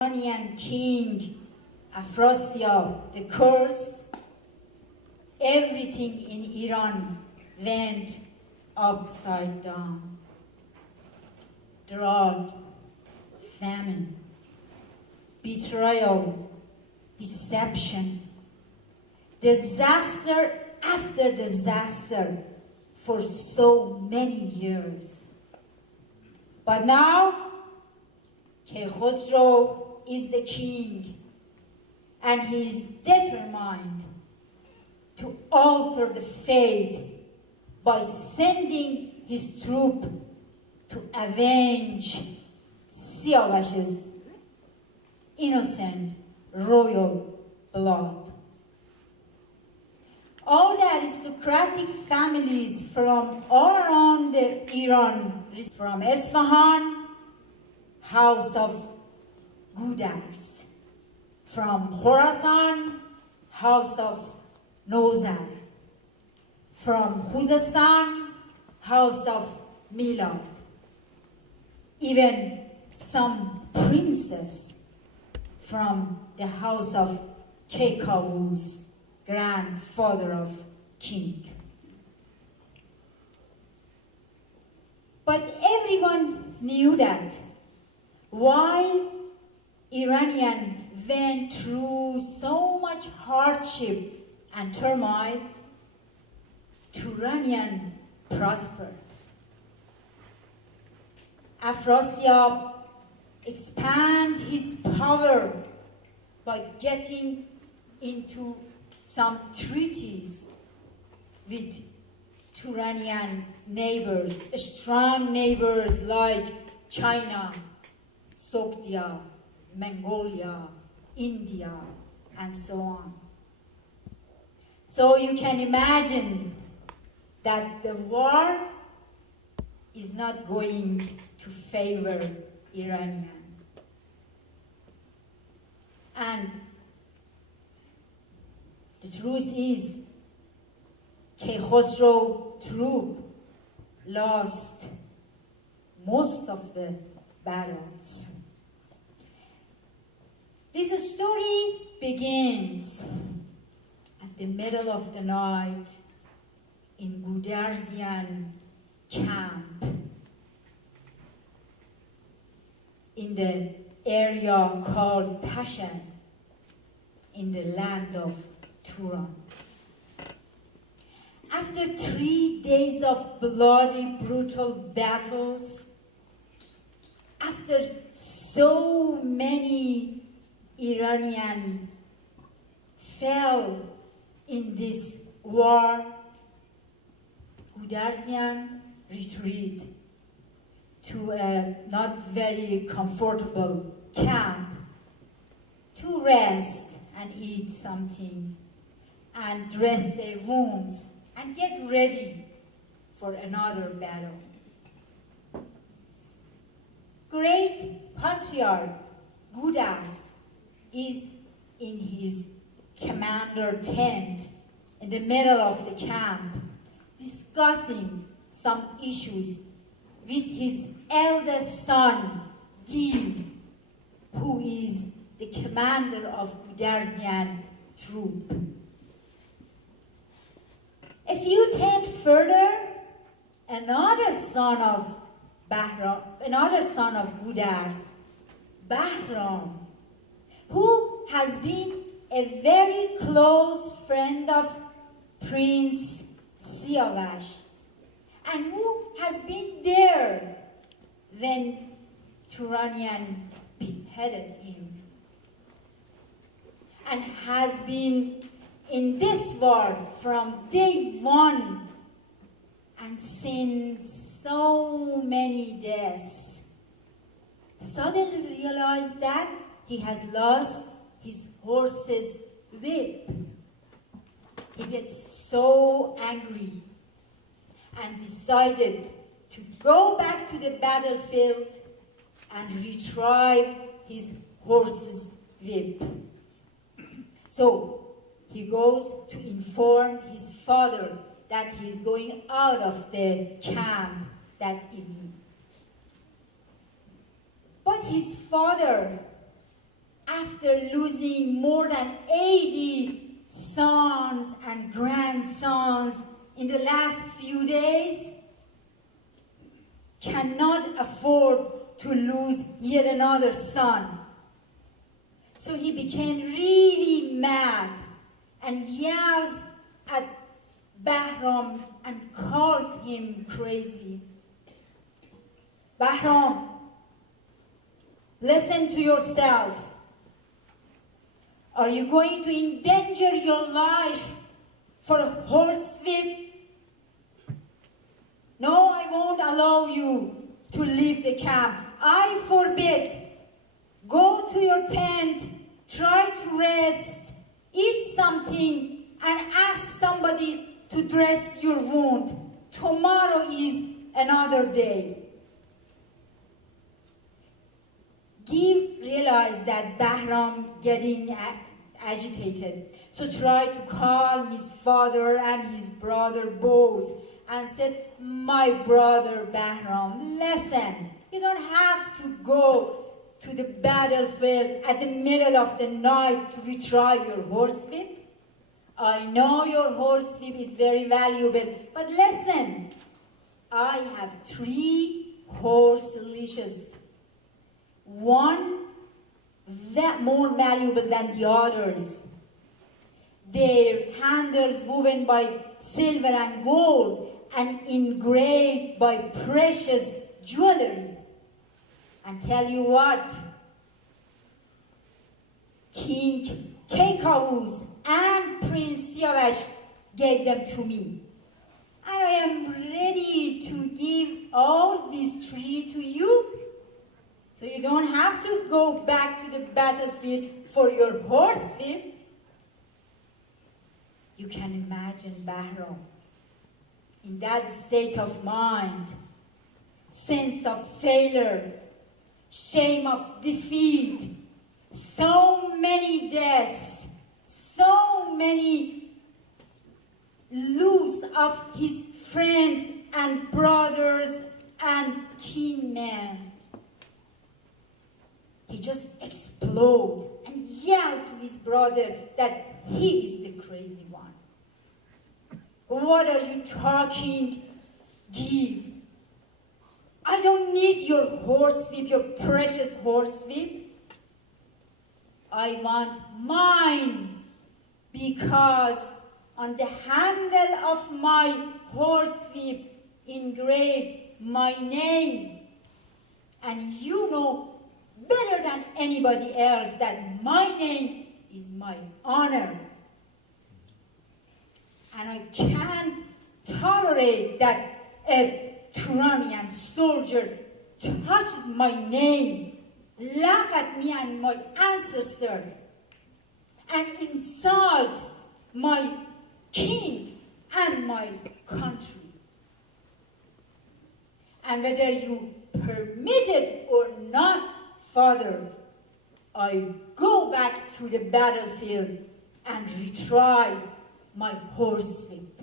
Iranian king Afrasiab the Cursed, everything in Iran went upside down. Drought, famine, betrayal, deception, disaster after disaster for so many years. But now, Khosrow is the king, and he is determined to alter the fate by sending his troop to avenge Siavash's innocent royal blood. All the aristocratic families from all around Iran, from Esfahan, house of Gudars, from Khorasan, house of Nozar, from Khuzestan, house of Milad, even some princes from the house of Kekavus, grandfather of king. But everyone knew that while Iranian went through so much hardship and turmoil, Turanian prospered. Afrasiab expanded his power by getting into some treaties with Turanian neighbors, strong neighbors like China, Sogdia, Mongolia, India, and so on. So you can imagine that the war is not going to favor Iranian. And the truth is, Khosrow troop lost most of the battles. This story begins at the middle of the night in Gudarzian camp in the area called Persian in the land of Turan. After 3 days of bloody, brutal battles, after so many Iranians fell in this war, Gudarzian retreat to a not very comfortable camp to rest and eat something and dress their wounds and get ready for another battle. Great Patriarch Gudars is in his commander tent in the middle of the camp discussing some issues with his eldest son, Gil, who is the commander of Gudarzian troop. A few tents further, another son of Gudars, Bahram, who has been a very close friend of Prince Siavash, and who has been there when Turanian beheaded him, and has been in this war from day one and seen so many deaths, suddenly realized that he has lost his horse's whip. He gets so angry and decided to go back to the battlefield and retrieve his horse's whip. So he goes to inform his father that he is going out of the camp that evening. But his father after losing more than 80 sons and grandsons in the last few days, cannot afford to lose yet another son. So he became really mad and yells at Bahram and calls him crazy. Bahram, listen to yourself. Are you going to endanger your life for a horsewhip? No, I won't allow you to leave the camp. I forbid. Go to your tent, try to rest, eat something, and ask somebody to dress your wound. Tomorrow is another day. Gil realized that Bahram getting agitated, so tried to calm his father and his brother both, and said, my brother Bahram, listen, you don't have to go to the battlefield at the middle of the night to retrieve your horsewhip. I know your horsewhip is very valuable, but listen, I have 3 horse leashes. One that more valuable than the others. Their handles woven by silver and gold and engraved by precious jewelry. And tell you what, King Kekavuz and Prince Siavash gave them to me. And I am ready to give all these 3 to you. So you don't have to go back to the battlefield for your horsewhip. You can imagine Bahram in that state of mind, sense of failure, shame of defeat, so many deaths, so many loss of his friends and brothers and kinmen. He just exploded and yelled to his brother that he is the crazy one. What are you talking, Gil? I don't need your horsewhip, your precious horsewhip. I want mine, because on the handle of my horsewhip engraved my name. And you know better than anybody else that my name is my honor. And I can't tolerate that a Turanian soldier touches my name, laugh at me and my ancestor, and insult my king and my country. And whether you permit it or not, Father, I go back to the battlefield and retrieve my horsewhip.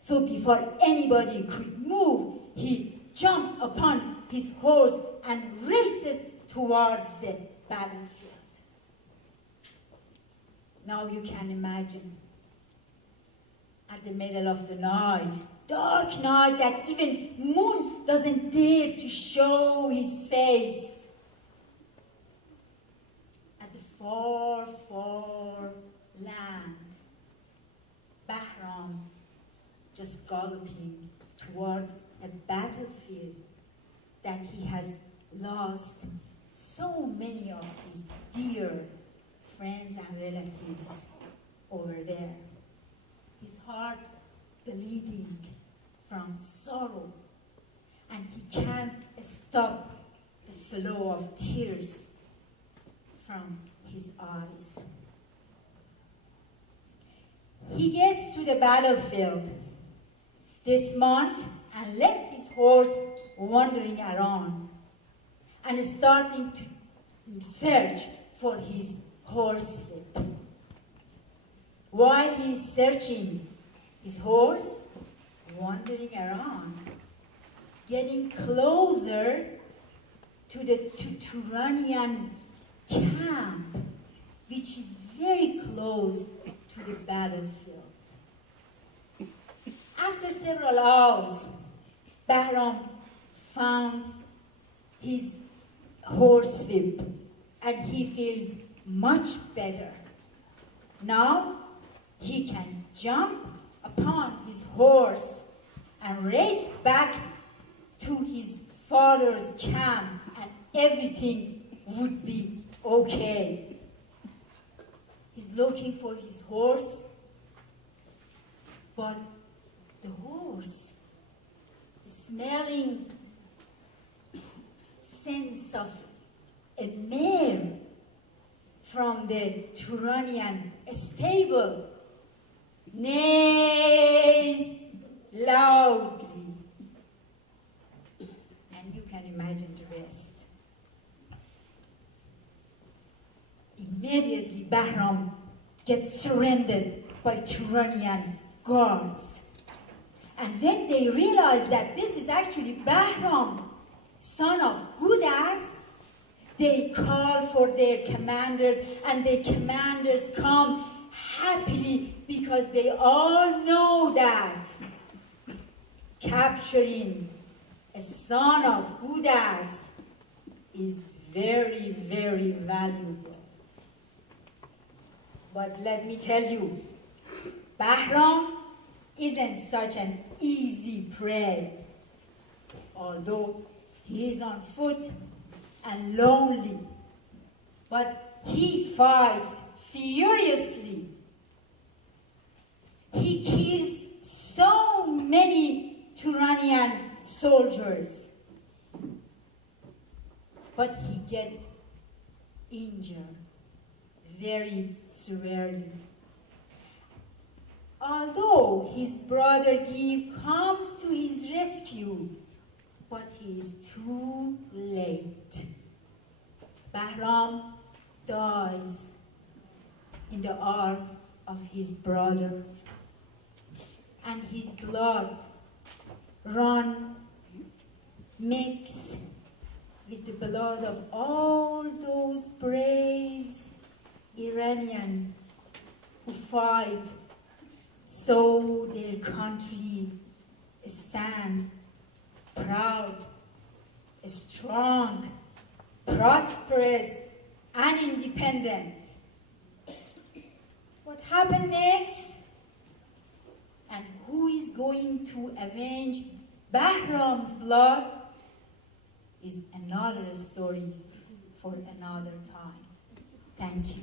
So before anybody could move, he jumps upon his horse and races towards the battlefield. Now you can imagine, at the middle of the night, dark night that even moon doesn't dare to show his face, at the far, far land, Bahram just galloping towards a battlefield that he has lost so many of his dear friends and relatives over there. His heart bleeding from sorrow, and he can't stop the flow of tears from his eyes. He gets to the battlefield, dismount and let his horse wandering around and starting to search for his horsewhip. While he's searching, his horse wandering around, getting closer to the Turanian camp, which is very close to the battlefield. After several hours, Bahram found his horsewhip, and he feels much better. Now he can jump upon his horse and race back to his father's camp, and everything would be okay. He's looking for his horse, but the horse is smelling sense of a mare from the Turanian stable, neighs loudly. And you can imagine the rest. Immediately, Bahram gets surrendered by Turanian guards. And when they realize that this is actually Bahram, son of Goyesani, they call for their commanders, and the commanders come happily because they all know that capturing a son of Goyesani is very, very valuable. But let me tell you, Bahram isn't such an easy prey. Although he is on foot and lonely, but he fights furiously. He kills so many Turanian soldiers, but he gets injured very severely. Although his brother Give comes to his rescue, but he is too late. Bahram dies in the arms of his brother, and his blood mix with the blood of all those brave Iranians who fight so their country stand proud, strong, prosperous, and independent. What happened next? And who is going to avenge Bahram's blood is another story for another time. Thank you.